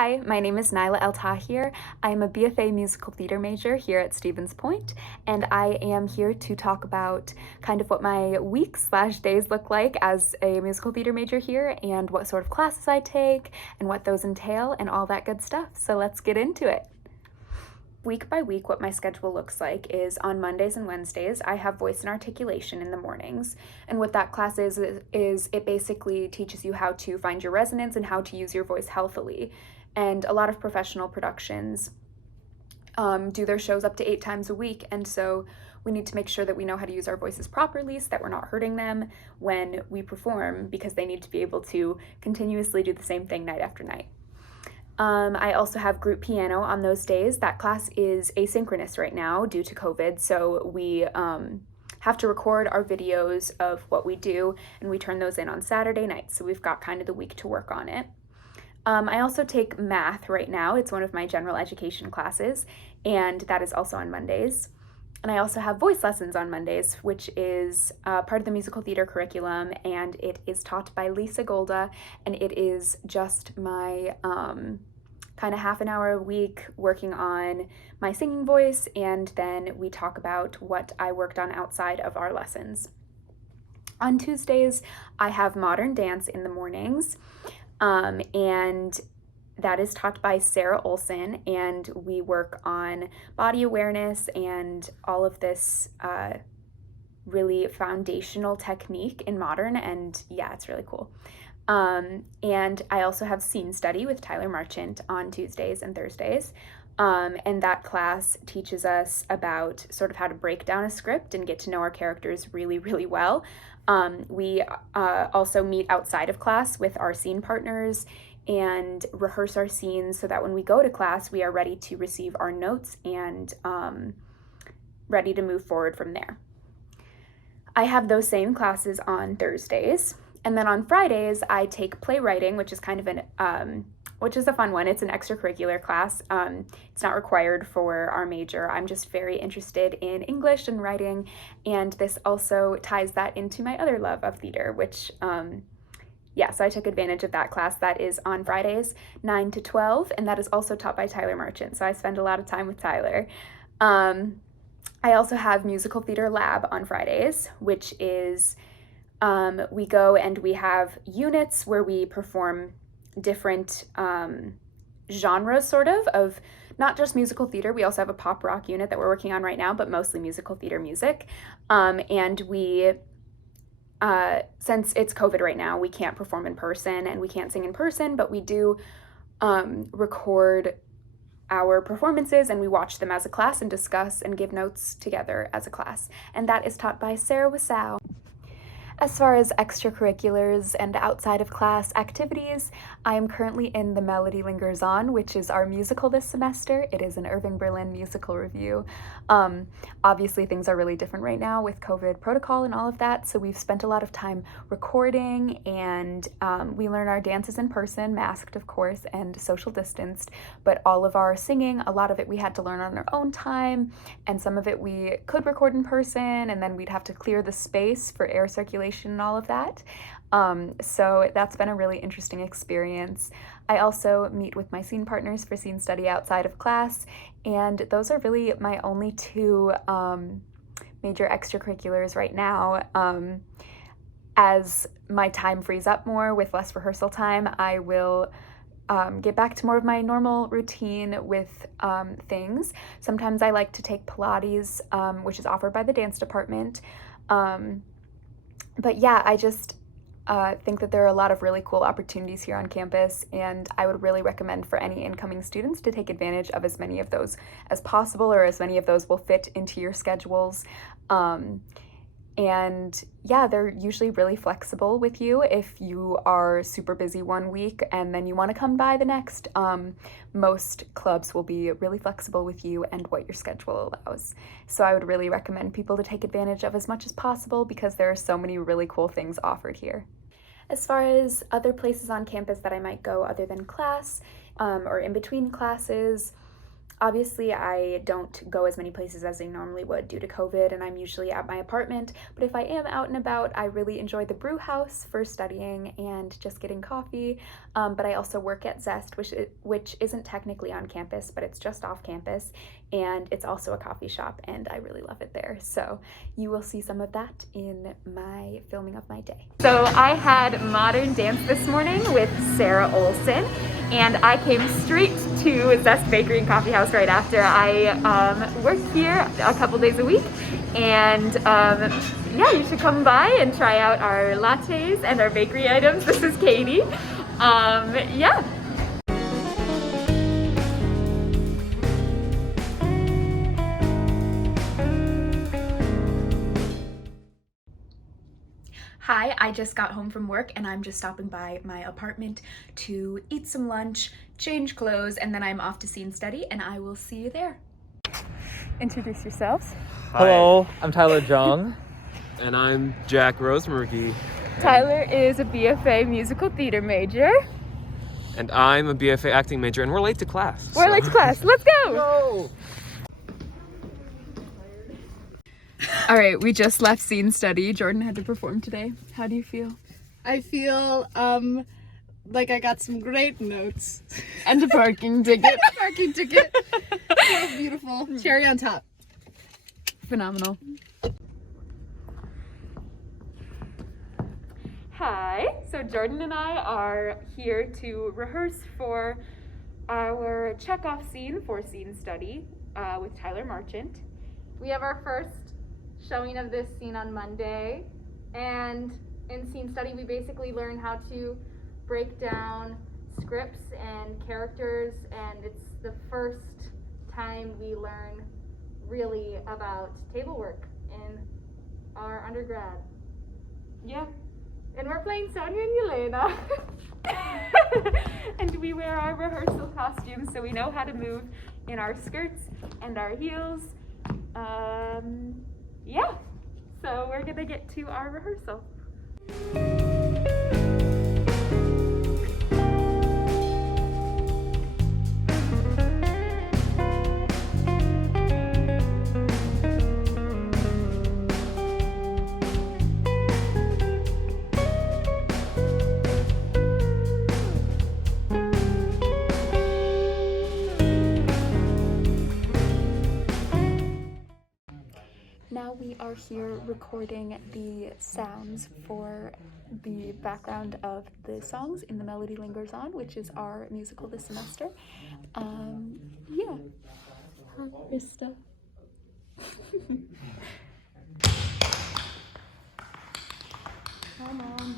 Hi, my name is Nyla Elthir. I am a BFA Musical Theater major here at Stevens Point, and I am here to talk about kind of what my weeks/days look like as a musical theater major here, and what sort of classes I take, and what those entail, and all that good stuff. So let's get into it. Week by week, what my schedule looks like is on Mondays and Wednesdays, I have voice and articulation in the mornings. And what that class is it basically teaches you how to find your resonance and how to use your voice healthily. And a lot of professional productions do their shows up to 8 times a week. And so we need to make sure that we know how to use our voices properly so that we're not hurting them when we perform, because they need to be able to continuously do the same thing night after night. I also have group piano on those days. That class is asynchronous right now due to COVID, so we have to record our videos of what we do, and we turn those in on Saturday nights, so we've got kind of the week to work on it. I also take math right now. It's one of my general education classes, and that is also on Mondays. And I also have voice lessons on Mondays, which is part of the musical theater curriculum, and it is taught by Lisa Golda, and it is just my kind of half an hour a week working on my singing voice, and then we talk about what I worked on outside of our lessons. On Tuesdays, I have modern dance in the mornings, and that is taught by Sarah Olson, and we work on body awareness and all of this really foundational technique in modern, and yeah, it's really cool. And I also have scene study with Tyler Marchant on Tuesdays and Thursdays, and that class teaches us about sort of how to break down a script and get to know our characters really, really well. We also meet outside of class with our scene partners and rehearse our scenes so that when we go to class, we are ready to receive our notes and ready to move forward from there. I have those same classes on Thursdays. And then on Fridays, I take playwriting, which is kind of which is a fun one. It's an extracurricular class. It's not required for our major. I'm just very interested in English and writing, and this also ties that into my other love of theater, which, so I took advantage of that class. That is on Fridays, 9 to 12, and that is also taught by Tyler Marchant, so I spend a lot of time with Tyler. I also have musical theater lab on Fridays, which is we go and we have units where we perform different genres, sort of not just musical theater. We also have a pop rock unit that we're working on right now, but mostly musical theater music. And we, since it's COVID right now, we can't perform in person and we can't sing in person, but we do record our performances, and we watch them as a class and discuss and give notes together as a class. And that is taught by Sarah Wasow. As far as extracurriculars and outside of class activities, I am currently in The Melody Lingers On, which is our musical this semester. It is an Irving Berlin musical review. Obviously, things are really different right now with COVID protocol and all of that, so we've spent a lot of time recording, and we learn our dances in person, masked of course, and social distanced, but all of our singing, a lot of it we had to learn on our own time, and some of it we could record in person, and then we'd have to clear the space for air circulation and all of that. So that's been a really interesting experience. I also meet with my scene partners for scene study outside of class, and those are really my only two major extracurriculars right now. As my time frees up more with less rehearsal time, I will get back to more of my normal routine with things. Sometimes I like to take Pilates, which is offered by the dance department. But yeah, I just think that there are a lot of really cool opportunities here on campus, and I would really recommend for any incoming students to take advantage of as many of those as possible, or as many of those will fit into your schedules. And yeah, they're usually really flexible with you if you are super busy one week and then you want to come by the next. Most clubs will be really flexible with you and what your schedule allows. So I would really recommend people to take advantage of as much as possible, because there are so many really cool things offered here. As far as other places on campus that I might go other than class, or in between classes, Obviously, I don't go as many places as I normally would due to COVID, and I'm usually at my apartment, but if I am out and about, I really enjoy the brew house for studying and just getting coffee, but I also work at Zest, which isn't technically on campus, but it's just off campus, and it's also a coffee shop, and I really love it there, so you will see some of that in my filming of my day. So I had modern dance this morning with Sarah Olson, and I came straight to Zest Bakery and Coffee House right after. I work here a couple days a week, and yeah, you should come by and try out our lattes and our bakery items. This is Katie. Yeah. Hi, I just got home from work and I'm just stopping by my apartment to eat some lunch, change clothes, and then I'm off to scene study, and I will see you there. Introduce yourselves. Hi. Hello, I'm Tyler Jung. And I'm Jack Rosemurky. Tyler is a BFA musical theater major. And I'm a BFA acting major, and we're late to class. We're late to class. Let's go! No! All right, we just left scene study. Jordan had to perform today. How do you feel? I feel like I got some great notes. And a parking ticket. Parking ticket. So beautiful. Cherry on top. Phenomenal. Hi, so Jordan and I are here to rehearse for our checkoff scene for scene study with Tyler Marchant. We have our first showing of this scene on Monday, and in scene study we basically learn how to break down scripts and characters, and it's the first time we learn really about table work in our undergrad. Yeah. And we're playing Sonia and Elena. And we wear our rehearsal costumes so we know how to move in our skirts and our heels. Yeah, so we're gonna get to our rehearsal. Now we are here recording the sounds for the background of the songs in The Melody Lingers On, which is our musical this semester. Yeah. Hi, Krista. Come on.